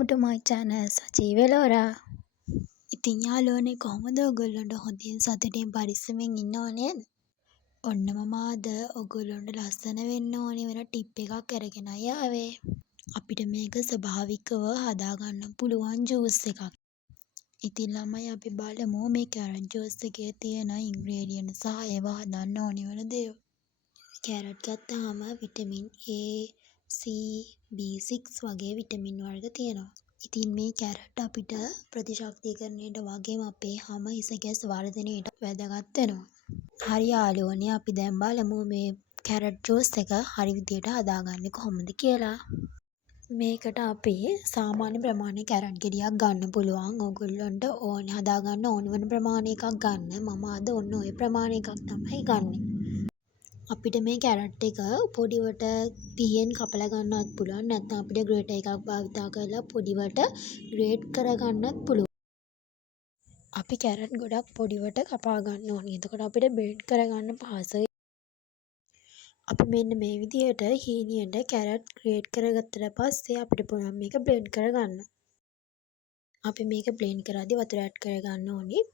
welcome to my channel සචී වෙලෝරා. ඉතින් යාළුවනේ කොහොමද ඔයගොල්ලන්ට හොඳින් සතුටින් පරිස්සමෙන් ඉන්නව නේද? ඔන්න මම අද ඔයගොල්ලන්ට ලස්සන වෙන්න ඕනේ වෙන ටිප් එකක් අරගෙනයි ආවේ. අපිට මේක ස්වභාවිකව හදාගන්න පුළුවන් ජූස් එකක්. ඉතින් ළමයි අපි බලමු මේ කැරට් ජූස් එකේ තියෙන ඉන්ග්‍රීඩියන්ට් සහ ඒවා හදන්න ඕනි වෙන දේවල්. කැරට් ගත්තාම විටමින් A, C, B6 වගේ විටමින් වර්ග තියෙනවා. ඉතින් මේ කැරට් අපිට ප්‍රතිශක්තිකරණයට වගේම අපේ හම හිසකැස් වර්ධනයට වැදගත් වෙනවා. හරි යාළුවනේ අපි දැන් බලමු මේ කැරට් ජූස් එක හරි විදියට හදාගන්නේ කොහොමද කියලා. මේකට අපි සාමාන්‍ය ප්‍රමාණයේ කැරට් ගෙඩියක් ගන්න පුළුවන්. ඕගොල්ලන්ට ඕනේ හදාගන්න ඕන වෙන ප්‍රමාණයකක් ගන්න. මම අද ඔන්න ඔය ප්‍රමාණයකක් තමයි ගන්නෙ. අපිට මේ කැරට් එක පොඩිවට පීයෙන් කපලා ගන්නත් පුළුවන්. නැත්නම් අපිට ග්‍රේටර් එකක් භාවිතා කරලා පොඩිවට ග්‍රේට් කරගන්නත් පුළුවන්. අපි කැරට් ගොඩක් පොඩිවට කපා ගන්න ඕනේ. එතකොට අපිට බ්ලෙන්ඩ් කරගන්න පහසුයි. අපි මෙන්න මේ විදිහට හීනියට කැරට් ග්‍රේට් කරගත්තට පස්සේ අපිට පුළුවන් මේක බ්ලෙන්ඩ් කරගන්න. අපි මේක බ්ලෙන්ඩ් කරද්දී වතුර ඇඩ් කරගන්න ඕනේ.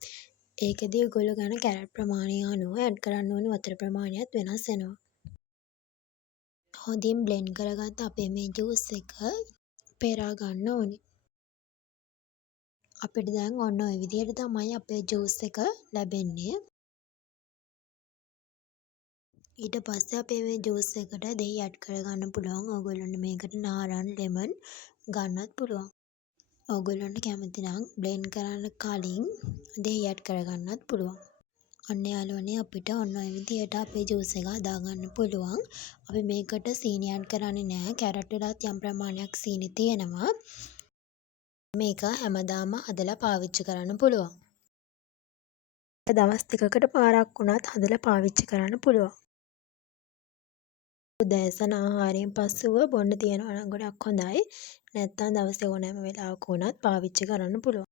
ඒකදී ඔයගොල්ලෝ ගන්න කැරට් ප්‍රමාණය අනුව ඇඩ් කරන්න ඕනේ වතුර ප්‍රමාණයත් වෙනස් වෙනවා. හොඳින් බ්ලෙන්ඩ් කරගත්ත අපේ මේ ජූස් එක පෙරා ගන්න ඕනේ. අපිට දැන් ඔන්න ඔය විදිහට තමයි අපේ ජූස් එක ලැබෙන්නේ. ඊට පස්සේ අපේ මේ ජූස් එකට දහි ඇඩ් කරගන්න පුළුවන්. ඕගොල්ලන්ට මේකට නාරන් ලෙමන් ගන්නත් පුළුවන්. ඕගොල්ලන්ට කැමති නම් බ්ලෙන්ඩ් කරන්න කලින් දහි ඇඩ් කරගන්නත් පුළුවන්. අන්න යාළුවනේ අපිට ඔන්න ඔය විදිහට අපේ ජූස් එක හදාගන්න පුළුවන්. අපි මේකට සීනි ඇඩ් කරන්නේ නැහැ. කැරට් වලත් යම් ප්‍රමාණයක් සීනි තියෙනවා. මේක හැමදාම හදලා පාවිච්චි කරන්න පුළුවන්. දවස් දෙකකට පාරක් වුණත් හදලා පාවිච්චි කරන්න පුළුවන්. උදෑසන ආහාරයෙන් පසුව බොන්න තියනවා නම් ගොඩක් හොඳයි. නැත්නම් දවසේ ඕනෑම වෙලාවක වුණත් පාවිච්චි කරන්න පුළුවන්.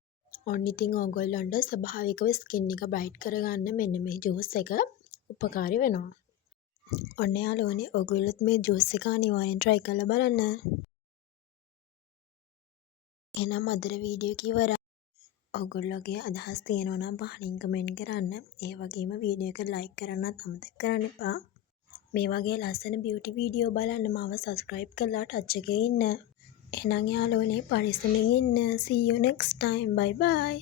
ඔන්න ඉතින් ඕගොල්ලන්ට ස්වභාවිකව ස්කින් එක බ්‍රයිට් කරගන්න මෙන්න මේ ජූස් එක උපකාරී වෙනවා. ඔන්න යාළුවනේ ඔයගොල්ලොත් මේ ජූස් එක අනිවාර්යෙන් try කරලා බලන්න. එහෙනම් අදට වීඩියෝ එක ඉවරයි. ඔයගොල්ලෝගේ අදහස් තියෙනවා නම් පහලින් කමෙන්ට් කරන්න. ඒ වගේම වීඩියෝ එක ලයික් කරන්නත් අමතක කරන්න එපා. මේ වගේ ලස්සන බියුටි වීඩියෝ බලන්න මාව subscribe කරලා ටච් එකේ ඉන්න. එහෙනම් යාළුවනේ පරිස්සමෙන් ඉන්න. See you next time. Bye bye.